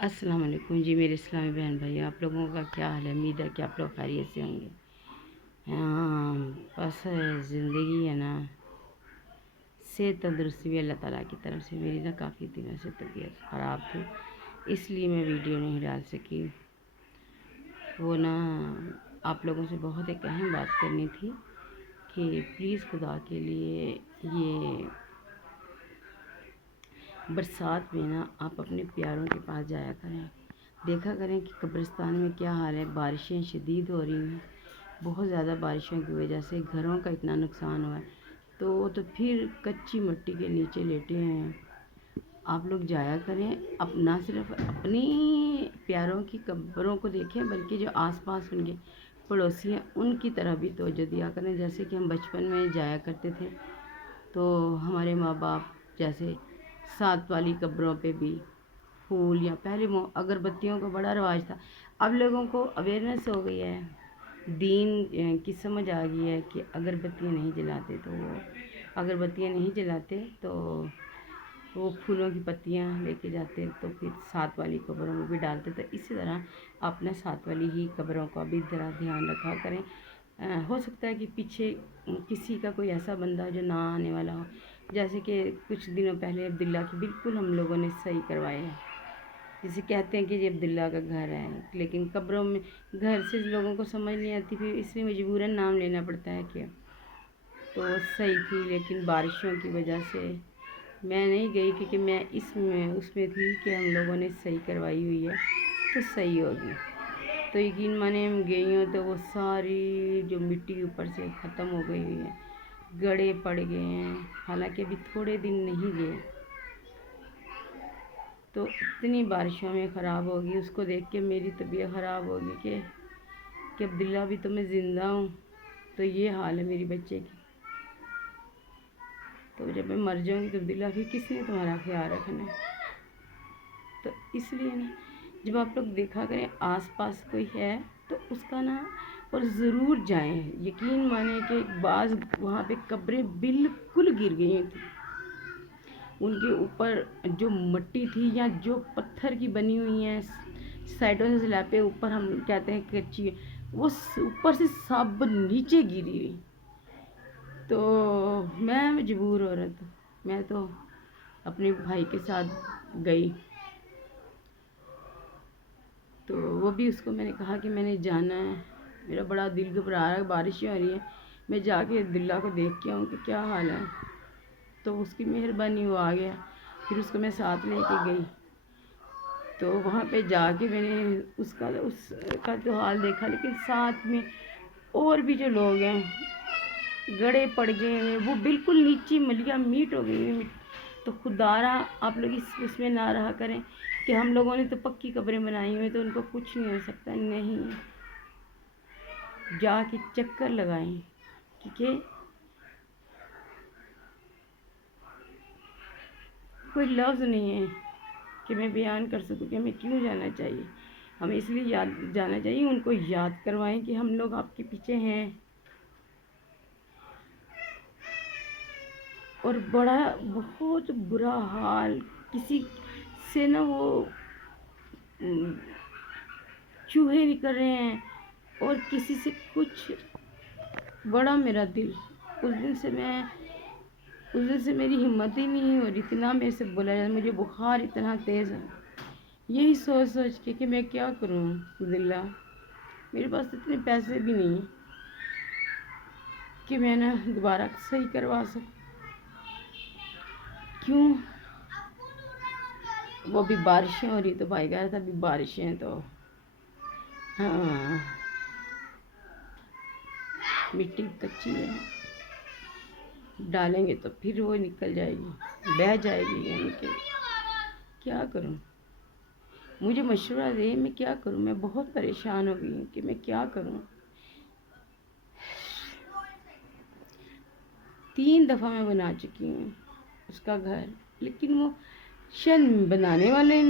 अस्सलाम वालेकुम जी मेरे इस्लामी बहन भाई, आप लोगों का क्या हाल है। उम्मीद है कि आप लोग खैरियत से होंगे। हाँ, बस ज़िंदगी है ना, सेहत तंदुरुस्ती भी अल्लाह ताला की तरफ से। मेरी ना काफ़ी दिनों से तबीयत ख़राब थी, इसलिए मैं वीडियो नहीं डाल सकी। वो ना आप लोगों से बहुत एक अहम बात करनी थी कि प्लीज़ खुदा के लिए ये बरसात में ना आप अपने प्यारों के पास जाया करें। देखा करें कि कब्रिस्तान में क्या हाल है। बारिशें शदीद हो रही हैं, बहुत ज़्यादा बारिशों की वजह से घरों का इतना नुकसान हुआ है। तो फिर कच्ची मिट्टी के नीचे लेटे हैं। आप लोग जाया करें, अब ना सिर्फ अपनी प्यारों की कब्रों को देखें बल्कि जो आसपास उनके पड़ोसी हैं उनकी तरह भी तवज्जो दिया करें। जैसे कि हम बचपन में जाया करते थे तो हमारे माँ बाप जैसे साथ वाली कब्रों पे भी फूल या पहले अगरबत्तियों का बड़ा रिवाज था। अब लोगों को अवेयरनेस हो गई है, दीन की समझ आ गई है कि अगरबत्तियाँ नहीं जलाते, तो वो अगरबत्तियाँ नहीं जलाते तो वो फूलों की पत्तियाँ लेके जाते तो फिर साथ वाली कब्रों में भी डालते। तो इसी तरह अपने साथ वाली ही कब्रों का भी ज़रा ध्यान रखा करें। हो सकता है कि पीछे किसी का कोई ऐसा बंदा जो ना आने वाला हो। जैसे कि कुछ दिनों पहले अब्दुल्ला की बिल्कुल हम लोगों ने सही करवाए हैं। जिसे कहते हैं कि ये अब्दुल्ला का घर है, लेकिन कब्रों में घर से लोगों को समझ नहीं आती, फिर इसलिए मजबूरन नाम लेना पड़ता है कि तो सही थी। लेकिन बारिशों की वजह से मैं नहीं गई क्योंकि मैं इसमें उसमें थी कि हम लोगों ने सही करवाई हुई है तो सही होगी। तो यकीन माने हम गई हूँ तो वो सारी जो मिट्टी ऊपर से ख़त्म हो गई हुई है, गड़े पड़ गए हैं। हालांकि अभी थोड़े दिन नहीं गए तो इतनी बारिशों में ख़राब होगी। उसको देख के मेरी तबीयत ख़राब होगी कि अब्दुल्ला भी तो मैं ज़िंदा हूँ, तो ये हाल है मेरी बच्चे की। तो जब मैं मर जाऊँगी तो अब्दुल्ला फिर किसने तुम्हारा ख्याल रखना है। तो इसलिए ना जब आप लोग देखा करें आसपास कोई है तो उसका ना और ज़रूर जाएं। यकीन माने कि बाज़ वहाँ पे कब्रें बिल्कुल गिर गई थी, उनके ऊपर जो मिट्टी थी या जो पत्थर की बनी हुई हैं साइडों से स्लैबे ऊपर हम कहते हैं कच्ची, वो ऊपर से सब नीचे गिरी हुई। तो मैं मजबूर औरत, मैं तो अपने भाई के साथ गई तो वो भी उसको मैंने कहा कि मैंने जाना है, मेरा बड़ा दिल घबरा रहा है, बारिशें हो रही हैं, मैं जाके अब्दुल्ला को देख के आऊँ कि क्या हाल है। तो उसकी मेहरबानी वो आ गया, फिर उसको मैं साथ लेके गई। तो वहाँ पे जाके मैंने उसका तो हाल देखा, लेकिन साथ में और भी जो लोग हैं गड़े पड़ गए हैं, वो बिल्कुल नीचे मलिया मीट हो गई है। तो खुदारा आप लोग उसमें ना रहा करें कि हम लोगों ने तो पक्की कब्रें बनाई हुई तो उनको कुछ नहीं हो सकता। नहीं, जाके चक्कर लगाएं क्योंकि कोई लफ्ज़ नहीं है कि मैं बयान कर सकूं कि हमें क्यों जाना चाहिए। हमें इसलिए याद जाना चाहिए, उनको याद करवाएं कि हम लोग आपके पीछे हैं। और बड़ा बहुत बुरा हाल, किसी से ना वो चूहे निकल रहे हैं और किसी से कुछ। बड़ा मेरा दिल उस दिन से मेरी हिम्मत ही नहीं हो रही, इतना मेरे से बोला जाए। मुझे बुखार इतना तेज़ है, यही सोच सोच के कि मैं क्या करूँ अब्दुल्ला। मेरे पास इतने पैसे भी नहीं कि मैं ना दोबारा सही करवा सकूँ। क्यों, वो भी बारिशें हो रही तो भाई कह रहा था अभी बारिशें हैं तो हाँ मिट्टी कच्ची है, डालेंगे तो फिर वो निकल जाएगी, बह जाएगी। यानी कि क्या करूं, मुझे मशवरा दे, मैं क्या करूं। मैं बहुत परेशान हो गई हूँ कि मैं क्या करूं। 3 दफ़ा मैं बना चुकी हूँ उसका घर, लेकिन वो शायद बनाने वाले